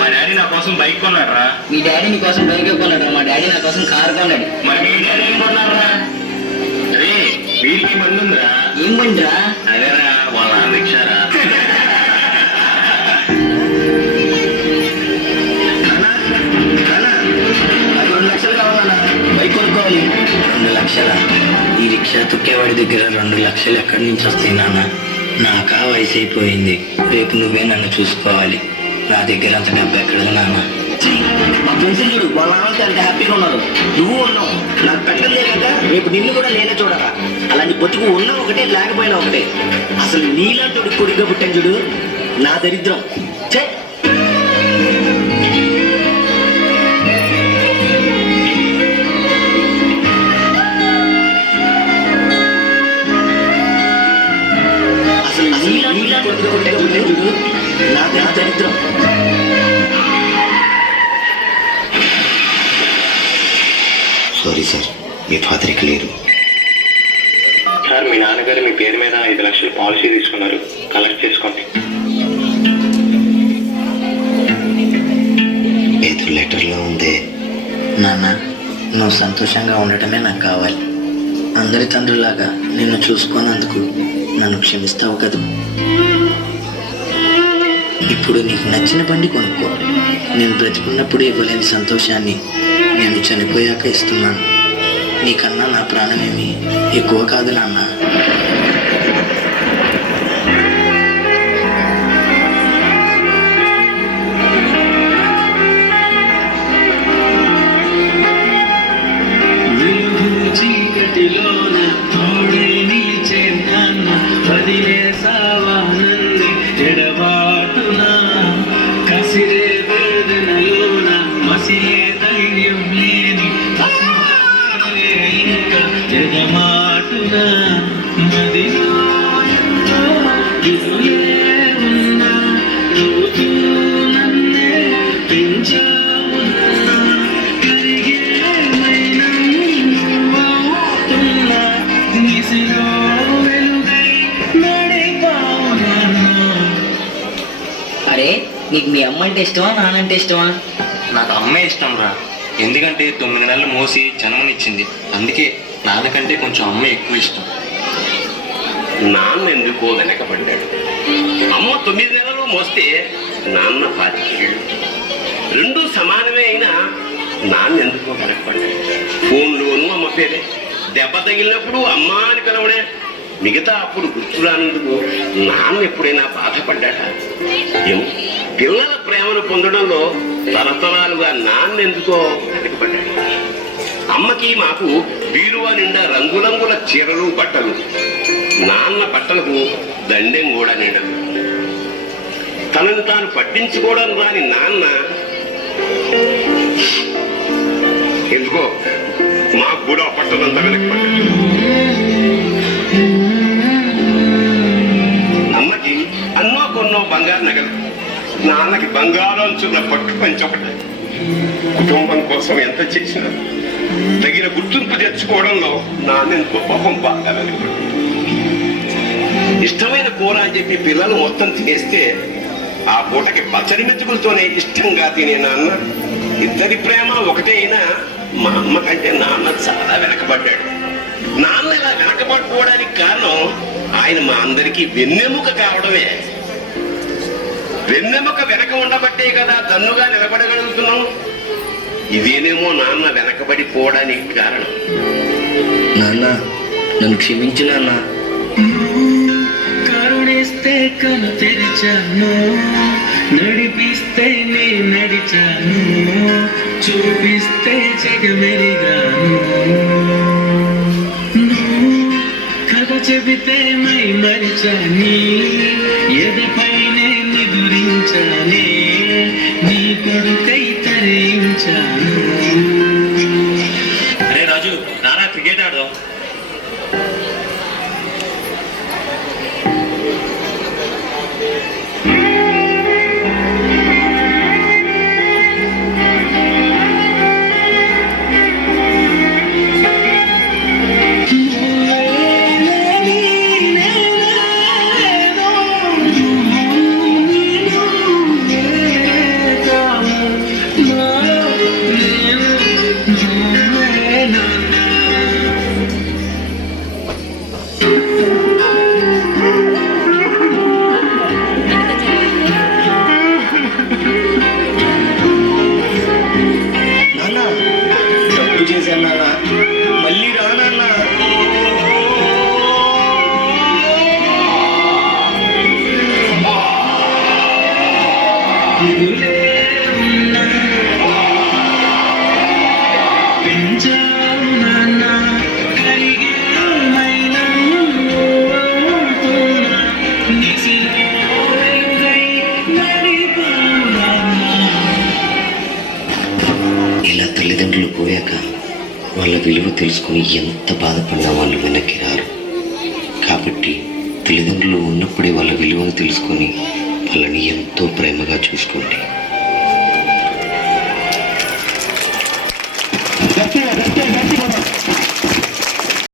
మా డాడీ నా కోసం బైక్ కొన్నారా? మీ డాడీ నీ కోసం బైక్ కొన్నాడు, మా డాడీ నా కోసం కారు కొన్నాడు. మరి మీ డాడీ ఏం కొన్నారా? అరే వీరికి బండి ఉందిరా. ఏం బండిరా? అదేరా వాళ్ళ రిక్షారా. 2 లక్షలు కావాలన్నా బైక్ కొనుక్కోవాలి. 2 లక్షల? ఈ రిక్షా తొక్కేవాడి దగ్గర 2 లక్షలు ఎక్కడి నుంచి వస్తాయి నాన్న? నాకా వయసు అయిపోయింది, రేపు నువ్వే నన్ను చూసుకోవాలి. నా దగ్గర అంత డబ్బు ఎక్కడ నాన్న? మా ఫ్రెండ్స్ చూడు, వాళ్ళ నాన్నకి అంత హ్యాపీగా ఉన్నారు, నువ్వు ఉన్నావు. నాకు పెట్టలే కదా, రేపు నిన్ను కూడా నేనే చూడరా. అలాంటి బతుకు ఉన్నా ఒకటే, లేకపోయినా ఒకటే. అసలు నీలాంటి కొడుకుగా పుట్టాను చూడు, నా దరిద్రం. చే దరిద్రం. సారీ సార్, మీ ఫాదర్ ఇక్కడ లేరు. సార్ మీ నాన్నగారు మీ పేరు మీద 5 లక్షల పాలసీ తీసుకున్నారు, కలెక్ట్ చేసుకోండి. ఏదో లెటర్లో ఉంది. నాన్న, నువ్వు సంతోషంగా ఉండటమే నాకు కావాలి. అందరి తండ్రులాగా నిన్ను చూసుకున్నందుకు నన్ను క్షమిస్తావు కదా. ఇప్పుడు నీకు నచ్చిన బండి కొనుక్కో. నేను బ్రతికున్నప్పుడు ఇవ్వలేని సంతోషాన్ని నేను చనిపోయాక ఇస్తున్నాను. నీకన్నా నా ప్రాణమేమి ఎక్కువ కాదు నాన్న. అరే, నీకు మీ అమ్మ అంటే ఇష్టమా, నాన్నంటే ఇష్టమా? నాకు అమ్మే ఇష్టం రా. ఎందుకంటే 9 నెలలు మోసి జన్మనిచ్చింది, అందుకే నాన్నకంటే కొంచెం అమ్మ ఎక్కువ ఇష్టం. నాన్న ఎందుకో వెనకబడ్డాడు. అమ్మ 9 నెలలు మోస్తే నాన్న 25 ఏళ్ళు. 2 సమానమే అయినా నాన్న ఎందుకో వెనకబడ్డాడు. ఫోన్లోనూ అమ్మ పేరే, దెబ్బ తగిలినప్పుడు అమ్మ అని పిలవడే. మిగతా అప్పుడు గుర్తు రానందుకు నాన్న ఎప్పుడైనా బాధపడ్డాట? ఏమో, పిల్లల ప్రేమను పొందడంలో తరతరాలుగా నాన్న ఎందుకో వెనకబడ్డాడు. అమ్మకి మాకు బీరువా నిండా రంగురంగుల చీరలు బట్టలు, నాన్న బట్టలకు దండెం కూడా నిండదు. తనను తాను పట్టించుకోవడం రాని నాన్న ఎందుకో మాకు కూడా పట్టదంతా వెనకబడ్డాడు. అమ్మకి అన్నో కొన్నో బంగారు నగలు, నాన్నకి బంగారం చున్న పట్టు పంచొకటి. కుటుంబం కోసం ఎంత చేసినా తగిన గుర్తింపు తెచ్చుకోవడంలో నాన్నెందుకో పాపం బాగా వెనకబడ్డాడు. ఇష్టమైన కూర అని చెప్పి పిల్లలు మొత్తం తినేస్తే ఆ పూటకి పచ్చడి మెతుకులతోనే ఇష్టంగా తినే నాన్న, ఇద్దరి ప్రేమ ఒకటే అయినా మా అమ్మ కంటే నాన్న చాలా వెనకబడ్డాడు. నాన్న ఇలా వెనకబడిపోవడానికి కారణం ఆయన మా అందరికీ వెన్నెముక కావడమే. వెన్నెముక వెనక ఉండబట్టే కదా దన్నుగా నిలబడగలుగుతున్నాం. ఇదేనేమో నాన్న వెనకబడిపోవడానికి కారణం. నాన్న, నన్ను క్షమించు నాన్న. కరుణిస్తే కను తెరిచాను, నడిపిస్తే నే నడిచాను, చూపిస్తే జగమెరిగాను. కథ చెబితే మై మరిచాని, ఎదపైనే నిదురించానే, నీ కొడుకై తరించాను. అరే రాజు, నాన్న క్రికెట్ ఆడదాం. పురులే ఉన్నా పెంచావు నాన్న కరిగే మైలం ఓడుతున్నా నిసిలో వెలుగై నడిపావు నాన్న. ఇలా తల్లిదండ్రులు పోయాక వాళ్ళ విలువ తెలుసుకుని ఎంత బాధపడినా వాళ్ళు వెనక్కి రారు. కాబట్టి తల్లిదండ్రులు ఉన్నప్పుడే వాళ్ళ విలువను తెలుసుకొని వాళ్ళని ఎంతో ప్రేమగా చూసుకోండి.